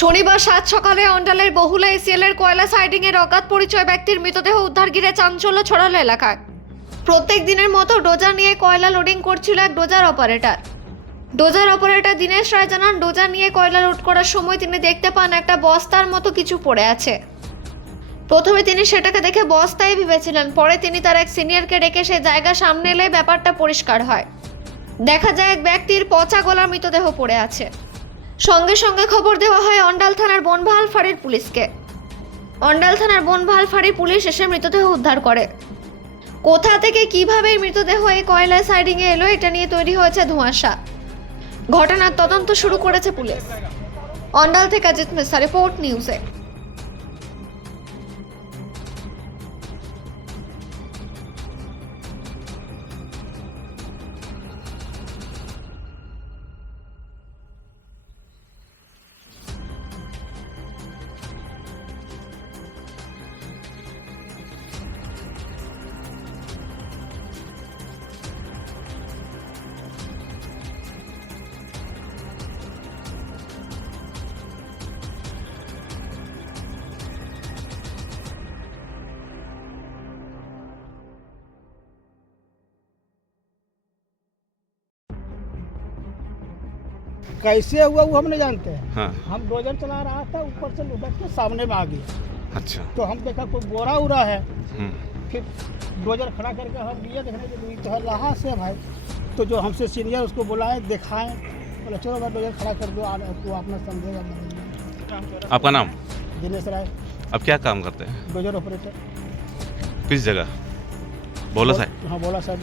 শনিবার 7 সকালে অন্ডালের বহুলা এসিএলের কয়লা সাইডিংয়ের অজ্ঞাত পরিচয় ব্যক্তির মৃতদেহ উদ্ধার ঘিরে চাঞ্চল্য ছড়ালো এলাকায়। প্রত্যেক দিনের মতো ডোজার নিয়ে কয়লা লোডিং করছিল এক ডোজার অপারেটর দিনেশ রায় জানান, ডোজার নিয়ে কয়লা লোড করার সময় তিনি দেখতে পান একটা বস্তার মতো কিছু পড়ে আছে। প্রথমে তিনি সেটাকে দেখে বস্তাই ভেবেছিলেন, পরে তিনি তার এক সিনিয়রকে ডেকে সেই জায়গা সামনে এলে ব্যাপারটা পরিষ্কার হয়। দেখা যায় এক ব্যক্তির পচা গলার মৃতদেহ পড়ে আছে। সঙ্গে সঙ্গে খবর দেওয়া হয় অন্ডাল থানার বনভাল ফাঁড়ির পুলিশকে। অন্ডাল থানার বনভাল ফাঁড়ির পুলিশ এসে মৃতদেহ উদ্ধার করে। কোথা থেকে কিভাবে মৃতদেহ এই কয়লা সাইডিংয়ে এলো, এটা নিয়ে তৈরি হয়েছে ধোঁয়াশা। ঘটনার তদন্ত শুরু করেছে পুলিশ। অন্ডাল থেকে অজিত মিশ্রা, রিপোর্ট নিউজে। कैसे हुआ वो हम नहीं जानते हैं। हाँ। हम डोजर चला रहा था, ऊपर से लुढ़क के सामने में आ गया। अच्छा। तो हम देखा कोई बोरा उरा है। हम्म। फिर डोजर खड़ा करके हम लिए देखने के लिए, तो है लहा से भाई। तो जो हमसे सीनियर उसको बुलाए, दिखाएं, बोले चलो भाई डोजर खड़ा कर दो, तो अपना समझेगा। आपका नाम? दिनेश राय, अब क्या काम करते हैं? Dozer operator. किस जगह? बोला साहब। हाँ बोला साहब।